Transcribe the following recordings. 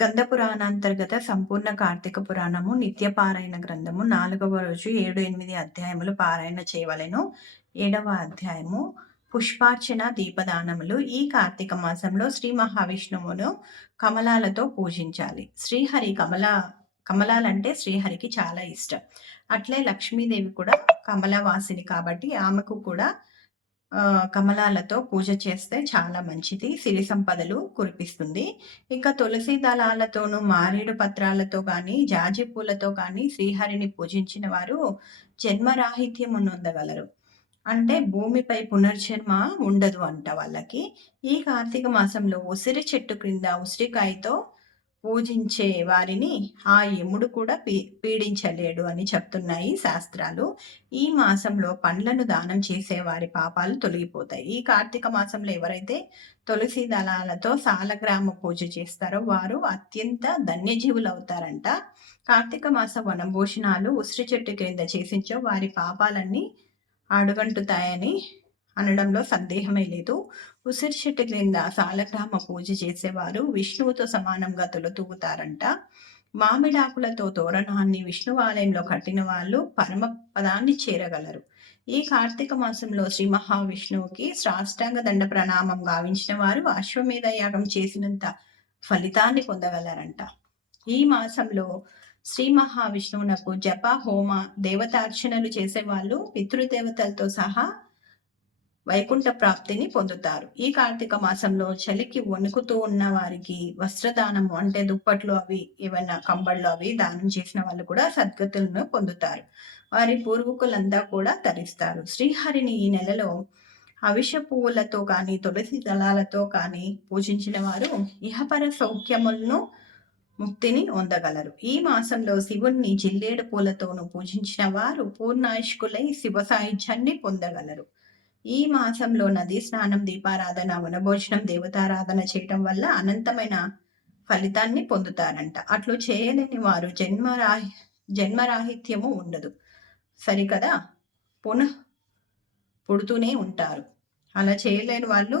స్కంద పురాణాంతర్గత సంపూర్ణ కార్తీక పురాణము నిత్య పారాయణ గ్రంథము నాలుగవ రోజు ఏడు ఎనిమిది అధ్యాయములు పారాయణ చేయవలెను. ఏడవ అధ్యాయము పుష్పార్చన దీపదానములు. ఈ కార్తీక మాసంలో శ్రీ మహావిష్ణువును కమలాలతో పూజించాలి. శ్రీహరి కమల కమలాలంటే శ్రీహరికి చాలా ఇష్టం. అట్లే లక్ష్మీదేవి కూడా కమలవాసిని కాబట్టి ఆమెకు కూడా కమలాలతో పూజ చేస్తే చాలా మంచిది. సిరి సంపదలు కురిపిస్తుంది. ఇంకా తులసి దళాలతోనూ మారేడు పత్రాలతో కానీ జాజి పూలతో కానీ శ్రీహరిని పూజించిన వారు జన్మరాహిత్యం నొందగలరు అంటే భూమిపై పునర్జన్మ ఉండదు అంట వాళ్ళకి. ఈ కార్తీక మాసంలో ఉసిరి చెట్టు క్రింద ఉసిరికాయతో పూజించే వారిని ఆ యముడు కూడా పీ పీడించలేడు అని చెప్తున్నాయి శాస్త్రాలు. ఈ మాసంలో పండ్లను దానం చేసే వారి పాపాలు తొలగిపోతాయి. ఈ కార్తీక మాసంలో ఎవరైతే తులసి దళాలతో సాలగ్రామ పూజ చేస్తారో వారు అత్యంత ధన్యజీవులు అవుతారంట. కార్తీక మాస వనభూషణాలు ఉసిరి చెట్టు క్రింద చేసించో వారి పాపాలన్నీ అడుగంటుతాయని అనడంలో సందేహమే లేదు. ఉసిరి చెట్టు క్రింద సాలగ్రామ పూజ చేసేవారు విష్ణువుతో సమానంగా తొలతూగుతారంట. మామిడాకులతో తోరణాన్ని విష్ణువాలయంలో కట్టిన వాళ్ళు పరమ పదాన్ని చేరగలరు. ఈ కార్తీక మాసంలో శ్రీ మహావిష్ణువుకి సాష్టాంగ దండ ప్రణామం గావించిన వారు అశ్వమేధ యాగం చేసినంత ఫలితాన్ని పొందగలరంట. ఈ మాసంలో శ్రీ మహావిష్ణువునకు జప హోమ దేవతార్చనలు చేసేవాళ్ళు పితృదేవతలతో సహా వైకుంఠ ప్రాప్తిని పొందుతారు. ఈ కార్తీక మాసంలో చలికి వణుకుతూ ఉన్న వారికి వస్త్రదానము అంటే దుప్పట్లు అవి ఏవైనా కంబళ్ళు అవి దానం చేసిన వాళ్ళు కూడా సద్గతులను పొందుతారు. వారి పూర్వీకులంతా కూడా తరిస్తారు శ్రీహరిని ఈ నెలలో అవిష పువ్వులతో కానీ తులసి దళాలతో కానీ పూజించిన వారు ఇహపర సౌఖ్యములను ముక్తిని పొందగలరు. ఈ మాసంలో శివుణ్ణి జిల్లేడు పూలతోనూ పూజించిన వారు పూర్ణాయుష్కులై శివ సాయుధ్యాన్ని పొందగలరు. ఈ మాసంలో నదీ స్నానం దీపారాధన వనభోజనం దేవతారాధన చేయటం వల్ల అనంతమైన ఫలితాన్ని పొందుతారంట. అట్లు చేయలేని వారు జన్మరాహి జన్మరాహిత్యము ఉండదు. సరికదా? పునః పుడుతూనే ఉంటారు. అలా చేయలేని వాళ్ళు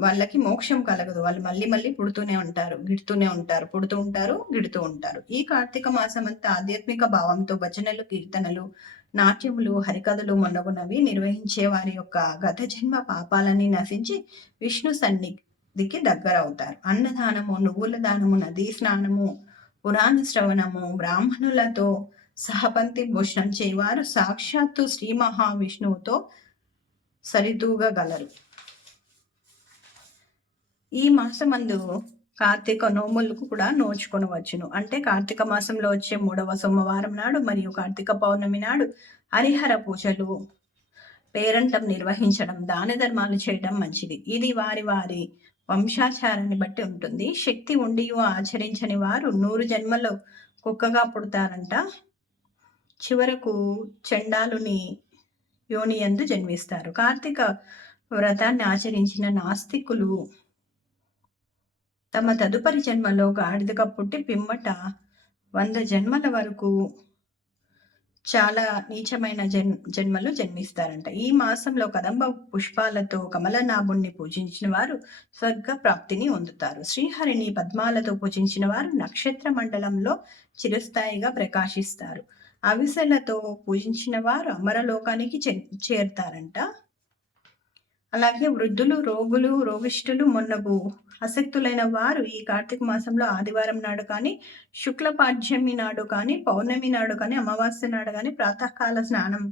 వాళ్ళకి మోక్షం కలగదు. వాళ్ళు మళ్ళీ మళ్ళీ పుడుతూనే ఉంటారు. గిడుతూనే ఉంటారు. పుడుతూ ఉంటారు గిడుతూ ఉంటారు. ఈ కార్తీక మాసం అంతా ఆధ్యాత్మిక భావంతో భజనలు కీర్తనలు నాట్యములు హరికథలు మొన్నగునవి నిర్వహించే వారి యొక్క గత జన్మ పాపాలని నశించి విష్ణు సన్నిధికి దగ్గర అవుతారు అన్నదానము నువ్వుల దానము నదీ స్నానము పురాణ శ్రవణము బ్రాహ్మణులతో సహపంతి భోజనం చేయవారు. సాక్షాత్తు శ్రీ మహావిష్ణువుతో సరితూగగలరు ఈ మాసమందు కార్తీక నోములకు కూడా నోచుకొనవచ్చును. అంటే కార్తీక మాసంలో వచ్చే మూడవ సోమవారం నాడు మరియు కార్తీక పౌర్ణమి నాడు హరిహర పూజలు పేరంటం నిర్వహించడం దాన ధర్మాలు చేయడం మంచిది. ఇది వారి వారి వంశాచారాన్ని బట్టి ఉంటుంది. శక్తి ఉండి ఆచరించని వారు నూరు జన్మలో కుక్కగా పుడతారంట. చివరకు చండాలుని యోని ఎందు జన్మిస్తారు. కార్తీక వ్రతాన్ని ఆచరించిన నాస్తికులు తమ తదుపరి జన్మలో గాడిదగా పుట్టి పిమ్మట వంద జన్మల వరకు చాలా నీచమైన జన్ జన్మలు జన్మిస్తారంట. ఈ మాసంలో కదంబ పుష్పాలతో కమలనాభుణ్ణి పూజించిన వారు స్వర్గ ప్రాప్తిని పొందుతారు. శ్రీహరిని పద్మాలతో పూజించిన వారు నక్షత్ర మండలంలో చిరస్థాయిగా ప్రకాశిస్తారు. అవిసెలతో పూజించిన వారు అమరలోకానికి చేరుతారంట. అలాగే వృద్ధులు రోగులు రోగిష్ఠులు మొన్నగు ఆసక్తులైన వారు ఈ కార్తీక మాసంలో ఆదివారం నాడు కానీ శుక్లపాఠ్యమి నాడు కానీ పౌర్ణమి నాడు కానీ అమావాస్య నాడు కానీ ప్రాతకాల స్నానం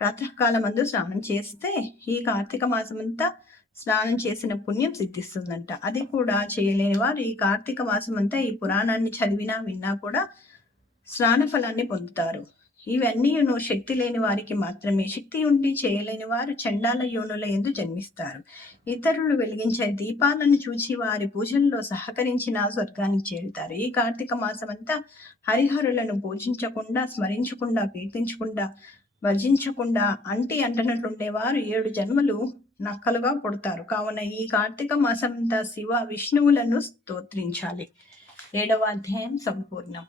ప్రాతకాల మందు స్నానం చేస్తే ఈ కార్తీక మాసం అంతా స్నానం చేసిన పుణ్యం సిద్ధిస్తుందంట. అది కూడా చేయలేని వారు ఈ కార్తీక మాసం అంతా ఈ పురాణాన్ని చదివినా విన్నా కూడా స్నాన ఫలాన్ని పొందుతారు. ఇవన్నీ శక్తి లేని వారికి మాత్రమే. శక్తి ఉండి చేయలేని వారు చండాల యోనుల ఎందు జన్మిస్తారు. ఇతరులు వెలిగించే దీపాలను చూచి వారి పూజల్లో సహకరించిన స్వర్గానికి చేరుతారు. ఈ కార్తీక మాసం అంతా హరిహరులను పూజించకుండా స్మరించకుండా కీర్తించకుండా భజించకుండా అంటి అంటనట్లుండేవారు ఏడు జన్మలు నక్కలుగా పుడతారు. కావున ఈ కార్తీక మాసం అంతా శివ విష్ణువులను స్తోత్రించాలి. ఏడవ అధ్యాయం సంపూర్ణం.